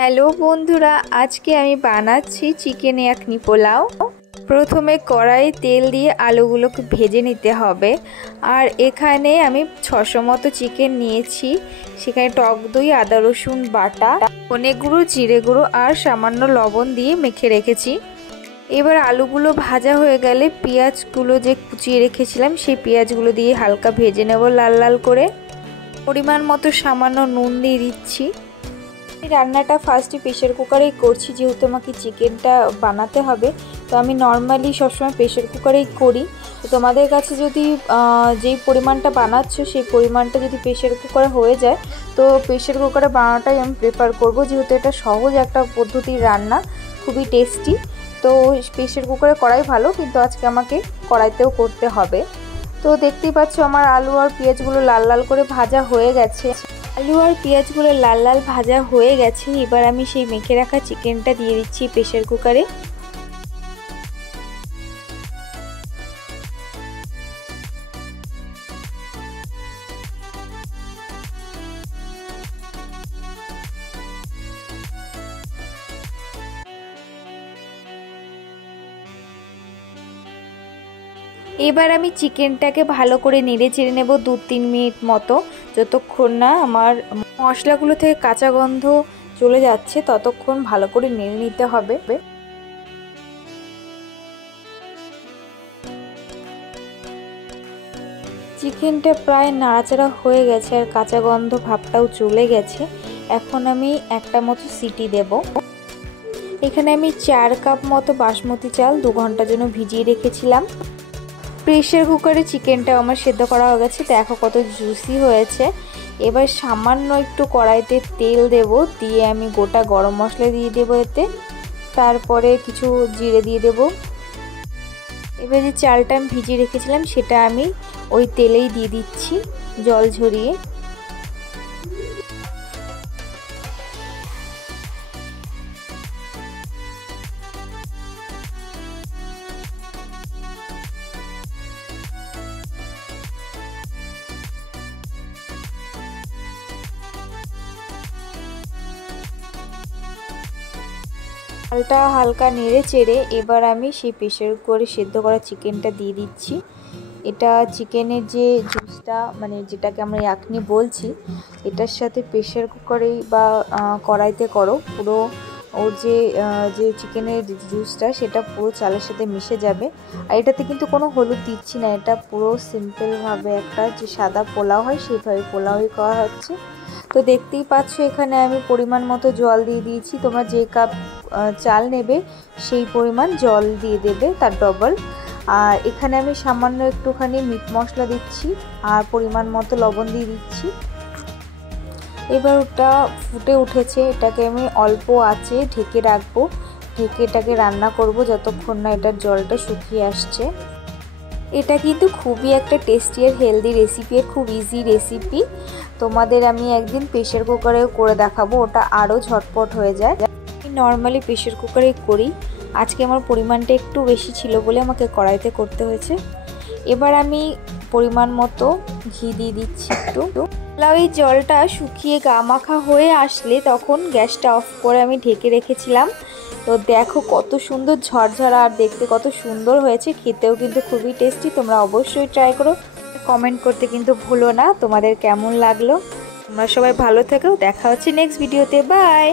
Hello বন্ধুরা, আজকে আমি বানাচ্ছি চিকেন ইয়াকনি পোলাও। প্রথমে কড়াই তেল দিয়ে আলুগুলোকে ভেজে নিতে হবে। আর এখানে আমি 600 মতো চিকেন নিয়েছি। সেখানে টক দই, আদা রসুন বাটা, ধনে গুঁড়ো, জিরে গুঁড়ো আর সামান্য লবণ দিয়ে মেখে রেখেছি। এবার আলুগুলো ভাজা হয়ে গেলে পেঁয়াজগুলো যে কুচিয়ে রেখেছিলাম সেই পেঁয়াজগুলো দিয়ে হালকা ভেজে নেব লাল লাল করে। পরিমাণ মতো সামান্য নুন দিয়ে দিচ্ছি। রান্নাটা ফার্স্টে প্রেশার কুকারেই করছি, যেহেতু আমাকে চিকেনটা বানাতে হবে। তো আমি নর্মালি সবসময় প্রেশার কুকারেই করি। তো তোমাদের কাছে যদি যেই পরিমাণটা বানাচ্ছ সেই পরিমাণটা যদি প্রেশার কুকারে হয়ে যায়, তো প্রেশার কুকারে বানানোটাই আমি প্রেফার করব, যেহেতু এটা সহজ একটা পদ্ধতির রান্না, খুবই টেস্টি। তো প্রেশার কুকারে করাই ভালো, কিন্তু আজকে আমাকে কড়াইতেও করতে হবে। তো দেখতেই পাচ্ছ আমার আলু আর পেঁয়াজগুলো লাল লাল করে ভাজা হয়ে গেছে। আলু আর পেঁয়াজগুলো লাল লাল ভাজা হয়ে গেছে। এবার আমি সেই মেখে রাখা চিকেনটা দিয়ে দিচ্ছি প্রেশার কুকারে। এবার আমি চিকেনটাকে ভালো করে নেড়ে চেড়ে নেব 2-3 মিনিট মতো, যতক্ষণ না আমার মশলাগুলো থেকে কাঁচা গন্ধ চলে যাচ্ছে ততক্ষণ ভালো করে নেড়ে নিতে হবে। চিকেনটা প্রায় নাড়াচাড়া হয়ে গেছে আর কাঁচা গন্ধ ভাবটাও চলে গেছে। এখন আমি একটা মতো সিটি দেব। এখানে আমি 4 কাপ মতো বাসমতি চাল 2 ঘন্টার জন্য ভিজিয়ে রেখেছিলাম। প্রেশার কুকারে চিকেনটা আমার সেদ্ধ করা হয়ে গেছে। দেখো কত জুসি হয়েছে। এবার সামান্য একটু কড়াইতে তেল দেব, দিয়ে আমি গোটা গরম মশলা দিয়ে দেবো এতে, তারপরে কিছু জিরে দিয়ে দেব। এবার যে চালটা আমি ভিজিয়ে রেখেছিলাম সেটা আমি ওই তেলেই দিয়ে দিচ্ছি জল ঝরিয়ে। চালটা হালকা নেড়ে চেড়ে এবার আমি সেই প্রেশার কুকারে সেদ্ধ করা চিকেনটা দিয়ে দিচ্ছি। এটা চিকেনের যে জুসটা, মানে যেটাকে আমরা ইয়াকনি বলছি, এটার সাথে প্রেশার কুকারেই বা কড়াইতে করো, পুরো ওর যে চিকেনের জুসটা সেটা পুরো চালের সাথে মিশে যাবে। আর এটাতে কিন্তু কোনো হলুদ দিচ্ছি না, এটা পুরো সিম্পলভাবে একটা যে সাদা পোলাও হয় সেইভাবে পোলাওই করা হচ্ছে। তো দেখতেই পাচ্ছ এখানে আমি পরিমাণ মতো জল দিয়ে দিয়েছি। তোমরা যে কাপ চাল নেবে সেই পরিমাণ জল দিয়ে দেবে, তার ডবল। আর এখানে আমি সামান্য একটুখানি মিট মশলা দিচ্ছি আর পরিমাণ মতো লবণ দিয়ে দিচ্ছি। এবার ওটা ফুটে উঠেছে, এটাকে আমি অল্প আঁচে ঢেকে রাখবো। ঢেকে এটাকে রান্না করব যতক্ষণ না এটার জলটা শুকিয়ে আসছে। এটা কিন্তু খুবই একটা টেস্টি আর হেলদি রেসিপি, আর খুব ইজি রেসিপি। তোমাদের আমি একদিন প্রেশার কুকারেও করে দেখাবো, ওটা আরও ঝটপট হয়ে যায়। আমি নর্মালি প্রেশার কুকারেই করি, আজকে আমার পরিমাণটা একটু বেশি ছিল বলে আমাকে কড়াইতে করতে হয়েছে। এবার আমি পরিমাণ মতো ঘি দিয়ে দিচ্ছি একটু। এই জলটা শুকিয়ে গা মাখা হয়ে আসলে তখন গ্যাসটা অফ করে আমি ঢেকে রেখেছিলাম। তো দেখো কত সুন্দর ঝরঝরা, আর দেখতে কত সুন্দর হয়েছে, খেতেও কিন্তু খুবই টেস্টি। তোমরা অবশ্যই ট্রাই করো, কমেন্ট করতে কিন্তু ভুলো না তোমাদের কেমন লাগলো। তোমরা সবাই ভালো থেকো, দেখা হচ্ছে নেক্সট ভিডিওতে, বাই।